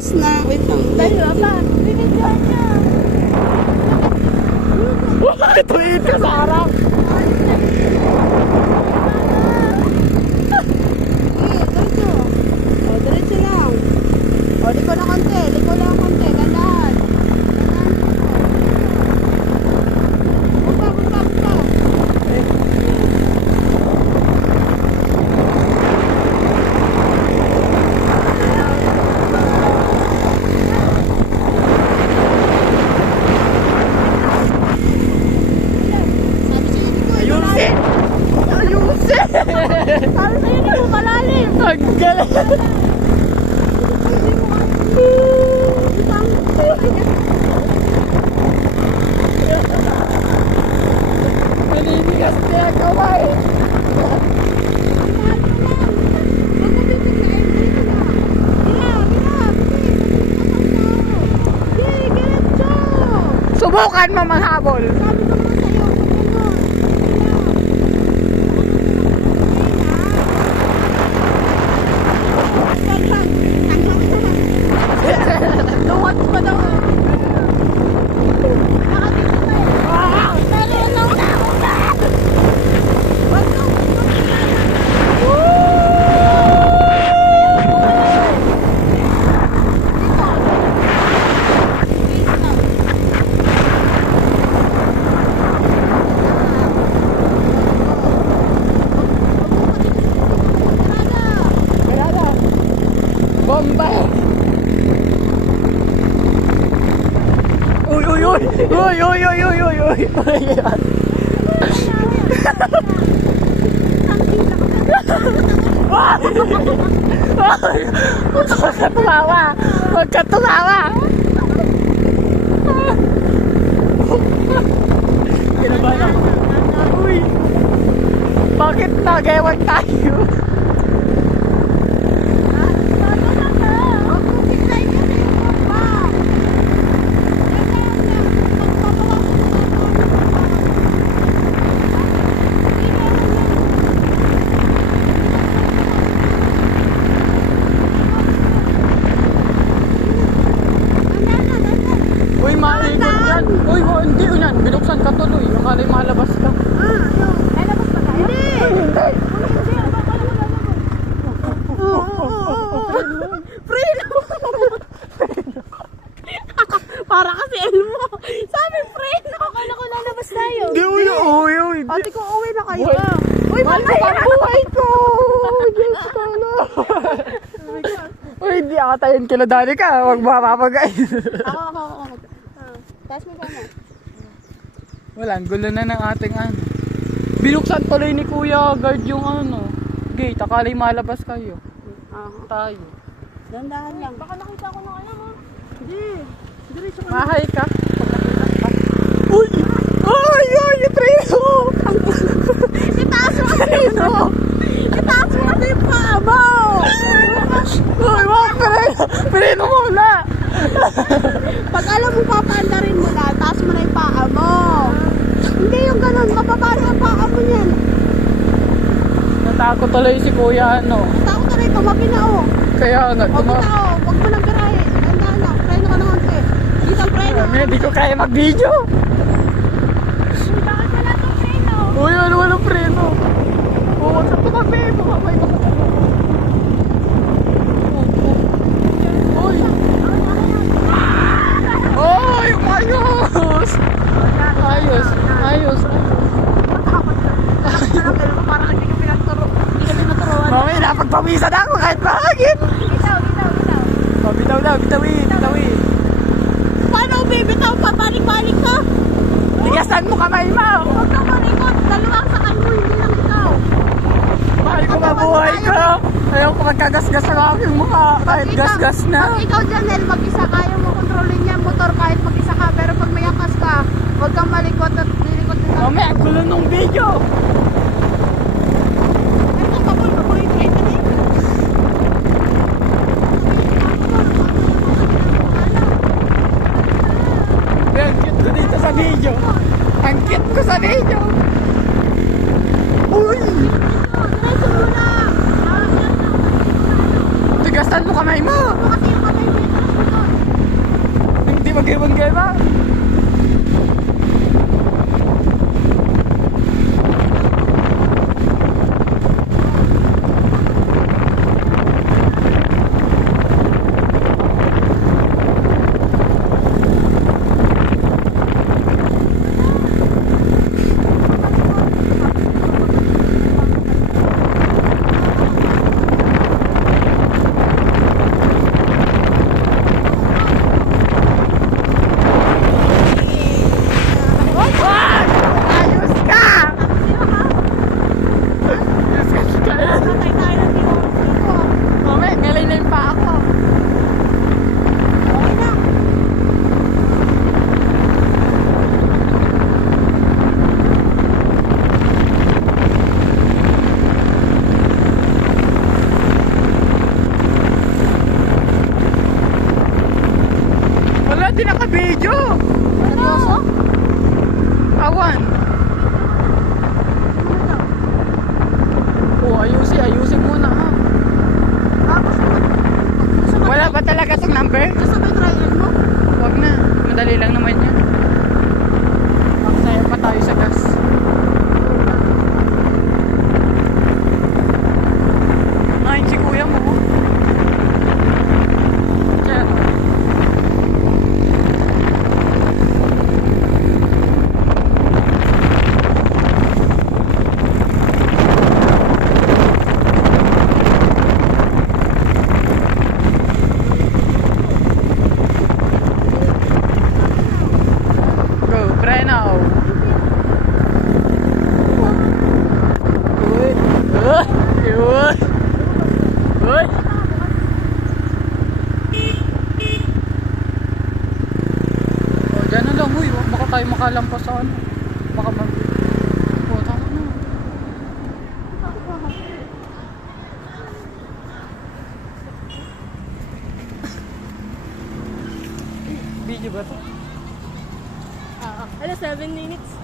Lakas na. Wait lang. Tayo, apa? Binigyan niya. Ito ito sa harap. Diretso. O, diretso lang. O, liko na konti. Liko lang konti. Gandaan. Buka, buka, buka. Ayusin! Ayusin! Sabi sa'yo, hindi mo malalim. Ang galing! Maninigas niya ang kamay! Subukan mo maghabol! Luwat pa daw. Bomba! Uy, uy, uy! Uy, uy, uy, uy, uy, uy! Huwag ka tumawa! Huwag ka tumawa! Kinabahan ako. Uy! Bakit nag-ewan tayo? Uy, maigot yan. Uy, hindi yan. Binuksan ka tuloy. Nakalay malabas ka. Hindi. Preno. Para kasi elmo. Sabi preno. Akala ko lalabas tayo. Hindi, uy, uy, uy. Ate ko, uwi na kayo. Buhay. Uy, Mahal ko mamaya. ang buhay ko. Diyos ko na. Uy, hindi ata yun kiladali ka. Huwag mapapagay. Ako. Taas mo ka na. Wala, ang gulo na ng ating ano. Binuksan tuloy ni Kuya Guard yung ano. Gate, akala'y malabas kayo. Tayo. Dandahan lang. Baka nakita ko ng ano mo. Hindi. Diretso ka. Mahay ka. Uy! Uy! Uy! Yung preso! Itaas mo kasi yung Itaas mo kasi yung paa mo. Uy! Wag! Preno! Preno muna! Pag alam mo papaandarin mo na, taas mo na yung paa mo. Hindi yung ganun. Mapapari ang paa mo yan. Natakot tuloy si Kuya ano. Takot ka rin. Tumabi na o. Kaya nga, Huwag mo na o. Huwag mo nang garahin. Dandahan lang. Preno ka na konti. Isang preno. Hindi ko kaya mag-video. Bakit wala itong preno? Uy! Ano walang preno? Huwag ka tumabi. Bumabay ka. Uy! Uy! Ayos! Ayos! Ayos! Parang hindi ka pinagturo. Hindi ka pinaturuan. Mami, napagpawisan ako kahit mahagin. Bitaw. Oh, bitaw na, bitawin. Paano bibitaw? Pabalik-balik ka. Tigasan mo kamay mo. Huwag kang malikot. Dalawang sakay mo. Hindi lang ikaw. Mahal ko mabuhay ko. Ayaw ko magkagasgas sa aking mukha. Kahit gasgas na. Pag ikaw, Janel, mag-isa kaya mo kontrolin niya motor kahit mag-isa ka. Pero pag may akas ka, huwag kang malikot at lilikot din ka. Mami, ang gulo nung video. Ito, papalit ka na eh. Ang cute ko dito sa video. Ang cute ko sa video. Uy! Diretso muna. Tigasan mo kamay mo. Kasi yung kamay mo. Banggay ba? Ayos ka! Patay tayo ng diwan dito. Mami, galing na yung pa ako. Okay na. Wala, di naka-video. Seryoso? Awan. Oh, ayusin muna ha. Tapos Wala ba talaga itong number? kasabay trial mo? Huwag na, madali lang naman yan. Magsaya pa tayo sa gas. Ngayon si kuya mo. Siya. Go, Breno. Uy. Uy. Uy. Oh, dyan na lang, uy. Baka tayo makalampas sa ano. Baka mag... Oh, tama na. Video ba ito? Ano, 7 minutes?